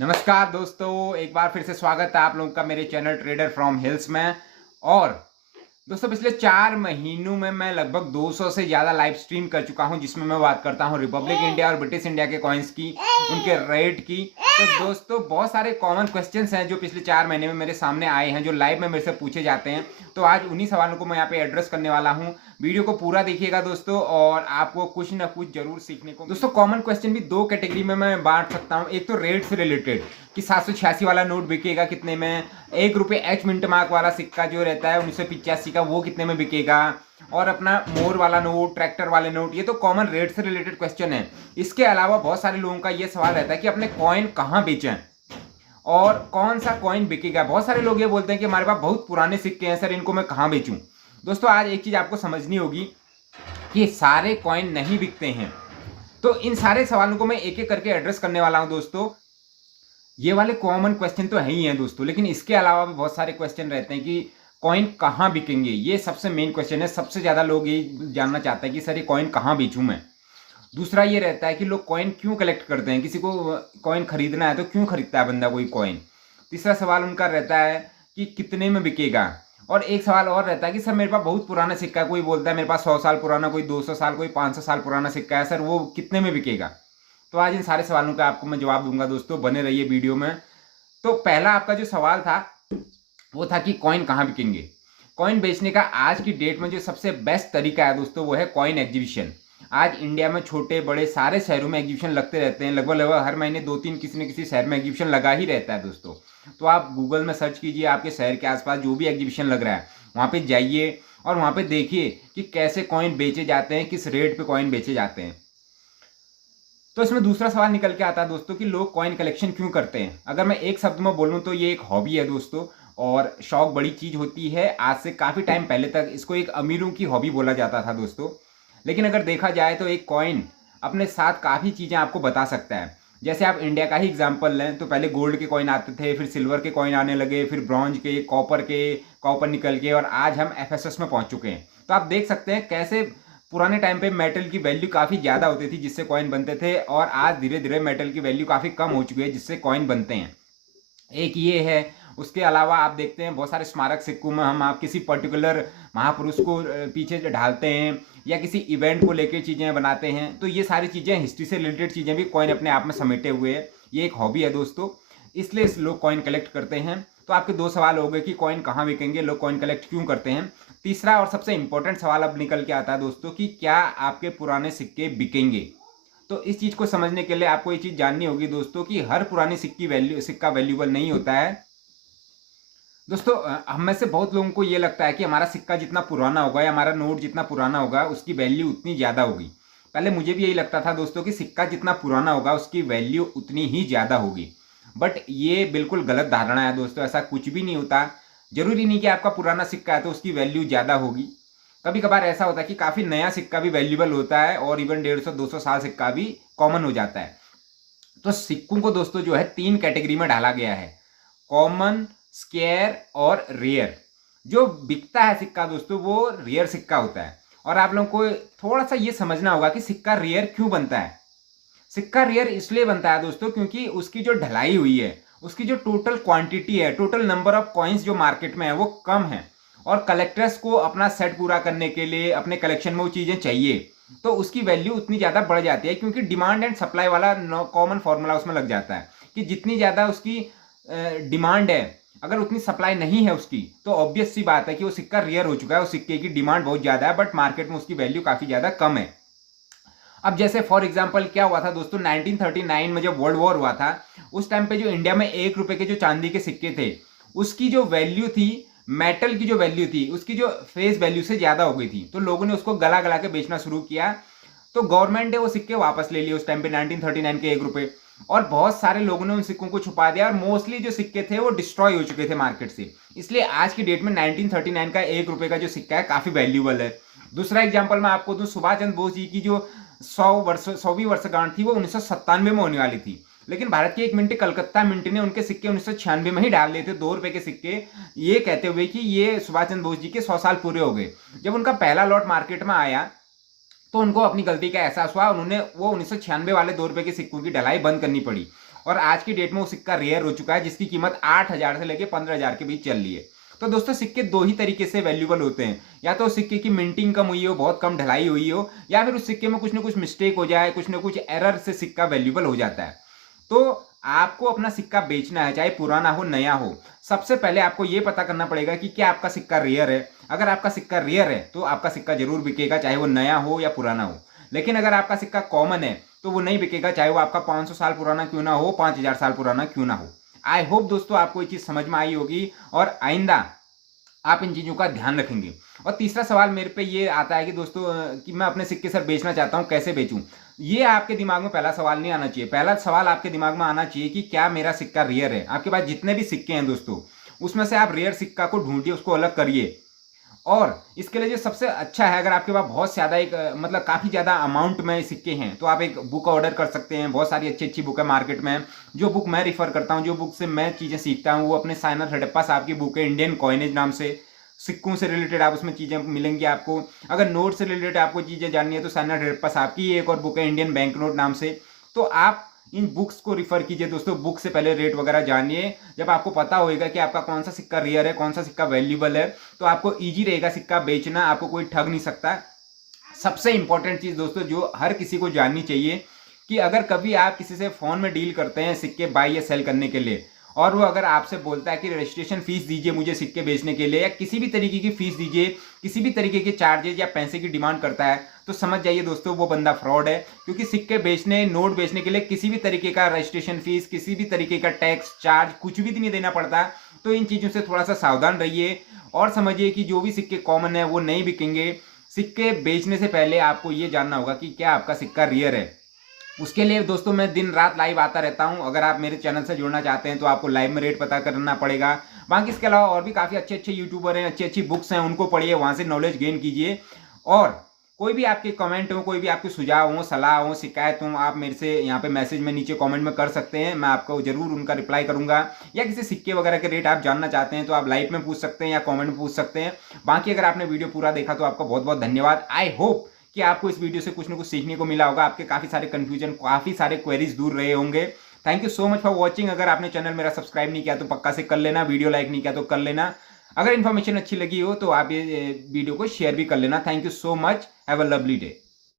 नमस्कार दोस्तों, एक बार फिर से स्वागत है आप लोगों का मेरे चैनल ट्रेडर फ्रॉम हिल्स में। और दोस्तों पिछले 4 महीनों में मैं लगभग 200 से ज़्यादा लाइव स्ट्रीम कर चुका हूं, जिसमें मैं बात करता हूं रिपब्लिक इंडिया और ब्रिटिश इंडिया के कॉइन्स की, उनके रेट की। तो दोस्तों बहुत सारे कॉमन क्वेश्चंस हैं जो पिछले 4 महीने में मेरे सामने आए हैं, जो लाइव में मेरे से पूछे जाते हैं। तो आज उन्हीं सवालों को मैं यहाँ पे एड्रेस करने वाला हूँ। वीडियो को पूरा देखिएगा दोस्तों, और आपको कुछ ना कुछ जरूर सीखने को। दोस्तों कॉमन क्वेश्चन भी 2 कैटेगरी में मैं बांट सकता हूँ। एक तो रेट से रिलेटेड कि 786 वाला नोट बिकेगा कितने में, ₹1 एच मिंट मार्क वाला सिक्का जो रहता है 1985 का, वो कितने में बिकेगा, और अपना मोर वाला नोट, ट्रैक्टर वाले नोट। ये तो कॉमन रेट से रिलेटेड क्वेश्चन है। इसके अलावा बहुत सारे लोगों का ये सवाल रहता है कि अपने कॉइन कहाँ बेचें और कौन सा कॉइन बिकेगा। बहुत सारे लोग ये बोलते हैं कि हमारे पास बहुत पुराने सिक्के हैं सर, इनको मैं कहाँ बेचूं। दोस्तों आज एक चीज आपको समझनी होगी कि सारे कॉइन नहीं बिकते हैं। तो इन सारे सवालों को मैं एक एक करके एड्रेस करने वाला हूं दोस्तों। ये वाले कॉमन क्वेश्चन तो है ही हैं दोस्तों, लेकिन इसके अलावा भी बहुत सारे क्वेश्चन रहते हैं कि कॉइन कहाँ बिकेंगे। ये सबसे मेन क्वेश्चन है। सबसे ज़्यादा लोग ये जानना चाहते हैं कि सर ये कॉइन कहाँ बेचूं मैं। दूसरा ये रहता है कि लोग कॉइन क्यों कलेक्ट करते हैं, किसी को कॉइन खरीदना है तो क्यों खरीदता है बंदा कोई कॉइन। तीसरा सवाल उनका रहता है कि कितने में बिकेगा। और एक सवाल और रहता है कि सर मेरे पास बहुत पुराना सिक्का है, कोई बोलता है मेरे पास 100 साल पुराना, कोई 200 साल, कोई 500 साल पुराना सिक्का है, सर वो कितने में बिकेगा। तो आज इन सारे सवालों का आपको मैं जवाब दूंगा दोस्तों, बने रहिए वीडियो में। तो पहला आपका जो सवाल था वो था कि कॉइन कहाँ बिकेंगे। कॉइन बेचने का आज की डेट में जो सबसे बेस्ट तरीका है दोस्तों वो है कॉइन एग्जीबिशन। आज इंडिया में छोटे बड़े सारे शहरों में एग्जीबिशन लगते रहते हैं। लगभग हर महीने 2-3 किसी न किसी शहर में एग्जीबिशन लगा ही रहता है दोस्तों। तो आप गूगल में सर्च कीजिए, आपके शहर के आसपास जो भी एग्जीबिशन लग रहा है वहाँ पे जाइए और वहाँ पे देखिए कि कैसे कॉइन बेचे जाते हैं, किस रेट पे कॉइन बेचे जाते हैं। तो इसमें दूसरा सवाल निकल के आता है दोस्तों कि लोग कॉइन कलेक्शन क्यों करते हैं। अगर मैं एक शब्द में बोलूं तो ये एक हॉबी है दोस्तों, और शौक बड़ी चीज होती है। आज से काफी टाइम पहले तक इसको एक अमीरों की हॉबी बोला जाता था दोस्तों। लेकिन अगर देखा जाए तो एक कॉइन अपने साथ काफी चीजें आपको बता सकता है। जैसे आप इंडिया का ही एग्जाम्पल लें तो पहले गोल्ड के कॉइन आते थे, फिर सिल्वर के कॉइन आने लगे, फिर ब्रॉन्ज के, कॉपर निकल के, और आज हम एफएसएस में पहुंच चुके हैं। तो आप देख सकते हैं कैसे पुराने टाइम पे मेटल की वैल्यू काफ़ी ज़्यादा होती थी जिससे कॉइन बनते थे, और आज धीरे धीरे मेटल की वैल्यू काफ़ी कम हो चुकी है जिससे कॉइन बनते हैं। एक ये है। उसके अलावा आप देखते हैं बहुत सारे स्मारक सिक्कों में हम आप किसी पर्टिकुलर महापुरुष को पीछे ढालते हैं, या किसी इवेंट को लेकर चीज़ें बनाते हैं। तो ये सारी चीज़ें, हिस्ट्री से रिलेटेड चीज़ें भी कॉइन अपने आप में समेटे हुए है। ये एक हॉबी है दोस्तों, इसलिए लोग कॉइन कलेक्ट करते हैं। तो आपके 2 सवाल हो गए कि कॉइन कहाँ बिकेंगे, लोग कॉइन कलेक्ट क्यों करते हैं। तीसरा और सबसे इंपॉर्टेंट सवाल अब निकल के आता है दोस्तों कि क्या आपके पुराने सिक्के बिकेंगे। तो इस चीज़ को समझने के लिए आपको ये चीज़ जाननी होगी दोस्तों कि हर पुरानी सिक्का वैल्यूबल नहीं होता है दोस्तों। हम में से बहुत लोगों को ये लगता है कि हमारा सिक्का जितना पुराना होगा या हमारा नोट जितना पुराना होगा उसकी वैल्यू उतनी ज़्यादा होगी। पहले मुझे भी यही लगता था दोस्तों कि सिक्का जितना पुराना होगा उसकी वैल्यू उतनी ही ज़्यादा होगी। बट ये बिल्कुल गलत धारणा है दोस्तों, ऐसा कुछ भी नहीं होता। जरूरी नहीं कि आपका पुराना सिक्का है तो उसकी वैल्यू ज़्यादा होगी। कभी कभार ऐसा होता है कि काफ़ी नया सिक्का भी वैल्यूबल होता है, और इवन 150-200 साल सिक्का भी कॉमन हो जाता है। तो सिक्कों को दोस्तों जो है 3 कैटेगरी में डाला गया है, कॉमन, स्केयर और रेयर। जो बिकता है सिक्का दोस्तों वो रेयर सिक्का होता है। और आप लोगों को थोड़ा सा ये समझना होगा कि सिक्का रेयर क्यों बनता है। सिक्का रेयर इसलिए बनता है दोस्तों क्योंकि उसकी जो ढलाई हुई है, उसकी जो टोटल क्वांटिटी है, टोटल नंबर ऑफ कॉइन्स जो मार्केट में है वो कम है, और कलेक्टर्स को अपना सेट पूरा करने के लिए अपने कलेक्शन में वो चीज़ें चाहिए, तो उसकी वैल्यू उतनी ज़्यादा बढ़ जाती है। क्योंकि डिमांड एंड सप्लाई वाला कॉमन फॉर्मूला उसमें लग जाता है कि जितनी ज़्यादा उसकी डिमांड है, अगर उतनी सप्लाई नहीं है उसकी, तो ऑब्वियस सी बात है कि वो सिक्का रेयर हो चुका है। उस सिक्के की डिमांड बहुत ज़्यादा है बट मार्केट में उसकी वैल्यू काफ़ी ज़्यादा कम है। अब जैसे फॉर एग्जांपल क्या हुआ था दोस्तों, 1939 में जब वर्ल्ड वॉर हुआ था, उस टाइम पे जो इंडिया में ₹1 के जो चांदी के सिक्के थे उसकी जो वैल्यू थी, मेटल की जो वैल्यू थी उसकी जो फेस वैल्यू से ज़्यादा हो गई थी। तो लोगों ने उसको गला गला के बेचना शुरू किया। तो गवर्नमेंट ने वो सिक्के वापस ले लिए उस टाइम पे 1939 के ₹1, और बहुत सारे लोगों ने उन सिक्कों को छुपा दिया, और मोस्टली जो सिक्के थे वो डिस्ट्रॉय हो चुके थे मार्केट से। इसलिए आज की डेट में 1939 का ₹1 का जो सिक्का है काफ़ी वैल्यूबल है। दूसरा एग्जाम्पल मैं आपको दूं, सुभाष चंद्र बोस जी की जो 100वीं वर्षगांठ थी वो 1997 में होने वाली थी, लेकिन भारत की एक मिंट कलकत्ता मिंट ने उनके सिक्के 1996 में ही डाल दिए थे, ₹2 के सिक्के, ये कहते हुए कि ये सुभाष चंद्र बोस जी के 100 साल पूरे हो गए। जब उनका पहला लॉट मार्केट में आया तो उनको अपनी गलती का एहसास हुआ, उन्होंने वो 1996 वाले ₹2 के सिक्कों की ढलाई बंद करनी पड़ी, और आज की डेट में वो सिक्का रेयर हो चुका है, जिसकी कीमत 8,000 से लेकर 15,000 के बीच चल रही है। तो दोस्तों सिक्के दो ही तरीके से वैल्यूबल होते हैं, या तो सिक्के की मिंटिंग कम हुई हो, बहुत कम ढलाई हुई हो, या फिर उस सिक्के में कुछ ना कुछ मिस्टेक हो जाए, कुछ ना कुछ एरर से सिक्का वैल्यूबल हो जाता है। तो आपको अपना सिक्का बेचना है, चाहे पुराना हो नया हो, सबसे पहले आपको यह पता करना पड़ेगा कि क्या आपका सिक्का रेयर है। अगर आपका सिक्का रेयर है तो आपका सिक्का जरूर बिकेगा, चाहे वो नया हो या पुराना हो। लेकिन अगर आपका सिक्का कॉमन है तो वो नहीं बिकेगा, चाहे वो आपका 500 साल पुराना क्यों ना हो, 5,000 साल पुराना क्यों ना हो। आई होप दोस्तों आपको ये चीज समझ में आई होगी और आइंदा आप इन चीजों का ध्यान रखेंगे। और तीसरा सवाल मेरे पे ये आता है कि दोस्तों कि मैं अपने सिक्के सर बेचना चाहता हूँ, कैसे बेचूं। ये आपके दिमाग में पहला सवाल नहीं आना चाहिए। पहला सवाल आपके दिमाग में आना चाहिए कि क्या मेरा सिक्का रेयर है। आपके पास जितने भी सिक्के हैं दोस्तों, उसमें से आप रेयर सिक्का को ढूंढिए, उसको अलग करिए। और इसके लिए जो सबसे अच्छा है, अगर आपके पास बहुत ज्यादा मतलब काफी ज्यादा अमाउंट में सिक्के हैं, तो आप एक बुक ऑर्डर कर सकते हैं। बहुत सारी अच्छी अच्छी बुक है मार्केट में। जो बुक मैं रिफर करता हूँ, जो बुक से मैं चीजें सीखता हूँ, वो अपने साइनर हडप्पा साहब की बुक है, इंडियन कॉइनेज नाम से। सिक्कों से रिलेटेड आप उसमें चीजें मिलेंगी आपको। अगर नोट से रिलेटेड आपको चीजें जाननी है तो साइनर हडप्पा साहब की एक और बुक है, इंडियन बैंक नोट नाम से। तो आप इन बुक्स को रिफर कीजिए दोस्तों। बुक से पहले रेट वगैरह जानिए। जब आपको पता होगा कि आपका कौन सा सिक्का रेयर है, कौन सा सिक्का वैल्यूबल है, तो आपको इजी रहेगा सिक्का बेचना, आपको कोई ठग नहीं सकता। सबसे इंपॉर्टेंट चीज दोस्तों जो हर किसी को जाननी चाहिए, कि अगर कभी आप किसी से फोन में डील करते हैं सिक्के बाई या सेल करने के लिए, और वो अगर आपसे बोलता है कि रजिस्ट्रेशन फीस दीजिए मुझे सिक्के बेचने के लिए, या किसी भी तरीके की फीस दीजिए, किसी भी तरीके के चार्जेज या पैसे की डिमांड करता है, तो समझ जाइए दोस्तों वो बंदा फ्रॉड है। क्योंकि सिक्के बेचने, नोट बेचने के लिए किसी भी तरीके का रजिस्ट्रेशन फीस, किसी भी तरीके का टैक्स चार्ज कुछ भी नहीं देना पड़ता। तो इन चीजों से थोड़ा सा सावधान रहिए और समझिए कि जो भी सिक्के कॉमन है वो नहीं बिकेंगे। सिक्के बेचने से पहले आपको ये जानना होगा कि क्या आपका सिक्का रियल है। उसके लिए दोस्तों मैं दिन रात लाइव आता रहता हूं। अगर आप मेरे चैनल से जुड़ना चाहते हैं तो आपको लाइव में रेट पता करना पड़ेगा। बाकी इसके अलावा और भी काफ़ी अच्छे अच्छे यूट्यूबर हैं, अच्छी अच्छी बुक्स हैं, उनको पढ़िए, वहां से नॉलेज गेन कीजिए। और कोई भी आपके कमेंट हो, कोई भी आपके सुझाव हो, सलाह हो, शिकायत हो, आप मेरे से यहाँ पे मैसेज में नीचे कमेंट में कर सकते हैं। मैं आपको जरूर उनका रिप्लाई करूंगा। या किसी सिक्के वगैरह के रेट आप जानना चाहते हैं तो आप लाइव में पूछ सकते हैं या कमेंट में पूछ सकते हैं। बाकी अगर आपने वीडियो पूरा देखा तो आपका बहुत बहुत धन्यवाद। आई होप कि आपको इस वीडियो से कुछ ना कुछ सीखने को मिला होगा। आपके काफी सारे कंफ्यूजन, काफी सारे क्वेरीज दूर रहे होंगे। Thank you so much for watching. अगर आपने चैनल मेरा सब्सक्राइब नहीं किया तो पक्का से कर लेना, वीडियो लाइक नहीं किया तो कर लेना। अगर इन्फॉर्मेशन अच्छी लगी हो तो आप ये वीडियो को शेयर भी कर लेना। Thank you so much. Have a lovely day.